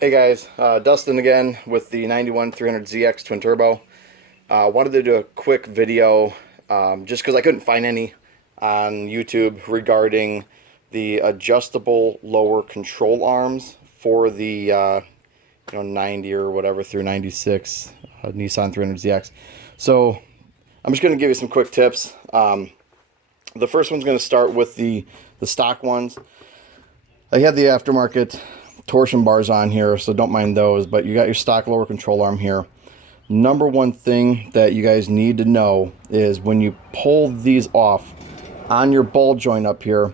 Hey guys, Dustin again with the 91-300ZX twin turbo. Wanted to do a quick video just because I couldn't find any on YouTube regarding the adjustable lower control arms for the 90 or whatever through 96 Nissan 300ZX. So I'm just going to give you some quick tips. The first one's going to start with the stock ones. I had the aftermarket torsion bars on here, so don't mind those, but you got your stock lower control arm here. Number one thing that you guys need to know is when you pull these off on your ball joint up here,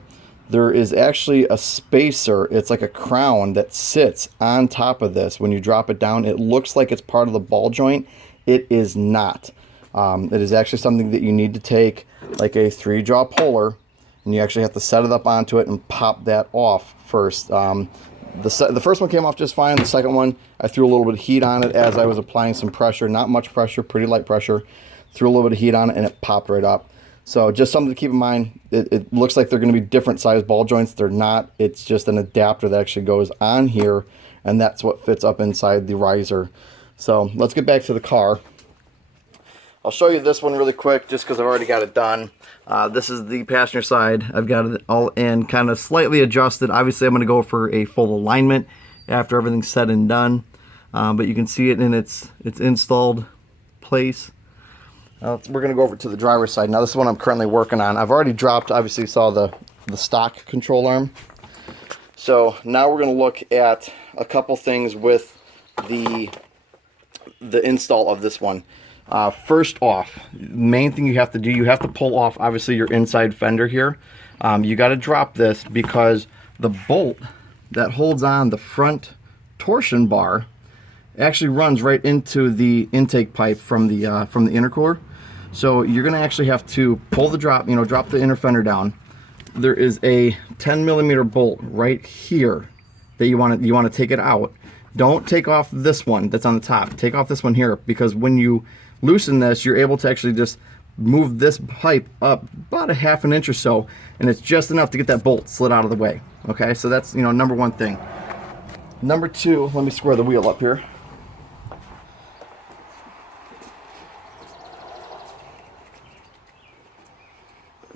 there is actually a spacer. It's like a crown that sits on top of this. When you drop it down, it looks like it's part of the ball joint. It is not. It is actually something that you need to take like a 3-jaw puller, and you actually have to set it up onto it and pop that off first. The first one came off just fine. The second one, I threw a little bit of heat on it as I was applying some pressure. Not much pressure, pretty light pressure. Threw a little bit of heat on it and it popped right up. So just something to keep in mind. It looks like they're going to be different size ball joints. They're not. It's just an adapter that actually goes on here, and that's what fits up inside the riser. So let's get back to the car. I'll show you this one really quick just because I've already got it done. This is the passenger side. I've got it all in, kind of slightly adjusted. Obviously, I'm going to go for a full alignment after everything's said and done. But you can see it in its installed place. We're going to go over to the driver's side. Now, this is what I'm currently working on. I've already dropped, obviously, you saw the stock control arm. So now we're going to look at a couple things with the install of this one. First off, main thing you have to do, you have to pull off obviously your inside fender here. You got to drop this because the bolt that holds on the front torsion bar actually runs right into the intake pipe from the intercooler. So you're going to actually have to pull the drop the inner fender down. There is a 10mm bolt right here that you want to take it out. Don't take off this one that's on the top. Take off this one here, because when you loosen this, you're able to actually just move this pipe up about a ½ an inch or so, and it's just enough to get that bolt slid out of the way. Okay, so that's number one thing. Number two, let me square the wheel up here.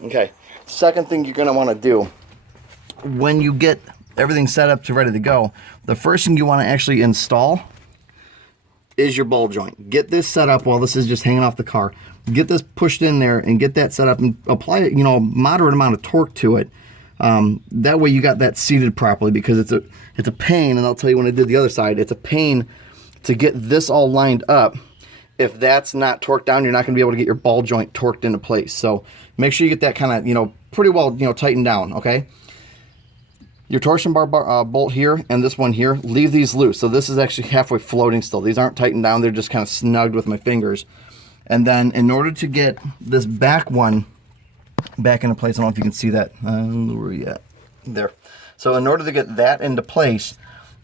Okay, second thing you're going to want to do when you get everything set up to ready to go, the first thing you want to actually install is your ball joint. Get this set up while this is just hanging off the car. Get this pushed in there and get that set up and apply it, a moderate amount of torque to it. That way you got that seated properly, because it's a pain, and I'll tell you when I did the other side, it's a pain to get this all lined up. If that's not torqued down, you're not going to be able to get your ball joint torqued into place. So make sure you get that kind of, pretty well, tightened down, okay? Your torsion bar bolt here and this one here, leave these loose. So this is actually halfway floating still. These aren't tightened down. They're just kind of snugged with my fingers. And then in order to get this back one back into place, I don't know if you can see that. Where are you at? There. So in order to get that into place,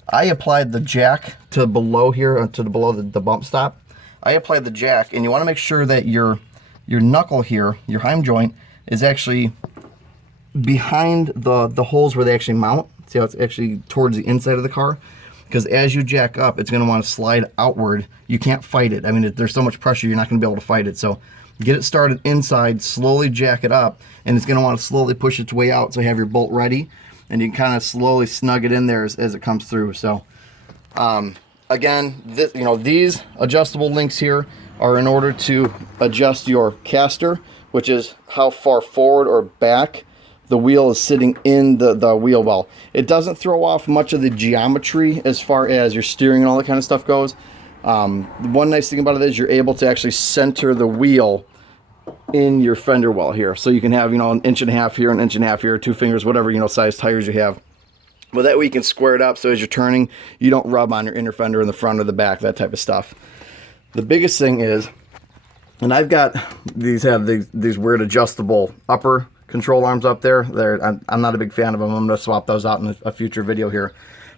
I applied the jack to below here, below the bump stop. I applied the jack, and you want to make sure that your knuckle here, your heim joint, is actually behind the holes where they actually mount. See how it's actually towards the inside of the car? Because as you jack up, it's going to want to slide outward. You can't fight it. I mean, there's so much pressure, you're not going to be able to fight it. So get it started inside, slowly jack it up, and it's going to want to slowly push its way out. So you have your bolt ready, and you can kind of slowly snug it in there as it comes through. So again, these adjustable links here are in order to adjust your caster, which is how far forward or back the wheel is sitting in the wheel well. It doesn't throw off much of the geometry as far as your steering and all that kind of stuff goes. One nice thing about it is you're able to actually center the wheel in your fender well here. So you can have, an 1.5 inches here, 1.5 inches here, 2 fingers, whatever, size tires you have. But that way you can square it up so as you're turning, you don't rub on your inner fender in the front or the back, that type of stuff. The biggest thing is, and I've got these weird adjustable upper control arms up there. I'm not a big fan of them. I'm going to swap those out in a future video here.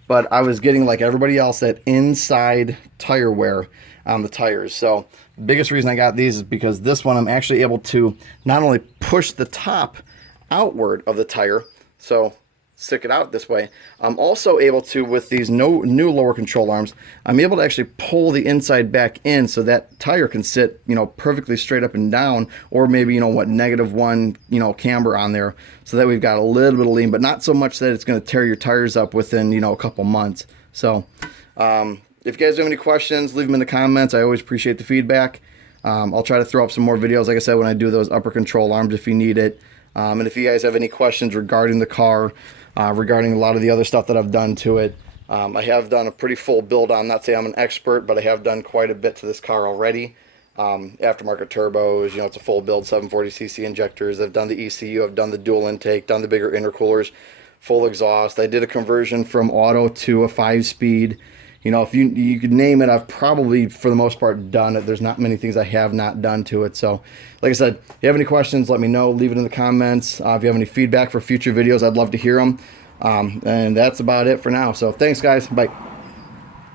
But I was getting, like everybody else, that inside tire wear on the tires. So the biggest reason I got these is because this one I'm actually able to not only push the top outward of the tire, so stick it out this way. I'm also able to, with these new lower control arms, I'm able to actually pull the inside back in so that tire can sit, you know, perfectly straight up and down, or maybe, you know, what, -1, you know, camber on there, so that we've got a little bit of lean, but not so much that it's going to tear your tires up within, you know, a couple months. So if you guys have any questions, leave them in the comments. I always appreciate the feedback. I'll try to throw up some more videos, like I said, when I do those upper control arms if you need it. And if you guys have any questions regarding the car, regarding a lot of the other stuff that I've done to it, I have done a pretty full build on. Not say I'm an expert, but I have done quite a bit to this car already. Aftermarket turbos, you know, it's a full build, 740cc injectors. I've done the ECU, I've done the dual intake, done the bigger intercoolers, full exhaust. I did a conversion from auto to a 5-speed. You know, if you could name it, I've probably, for the most part, done it. There's not many things I have not done to it. So, like I said, if you have any questions, let me know. Leave it in the comments. If you have any feedback for future videos, I'd love to hear them. And that's about it for now. So, thanks, guys. Bye.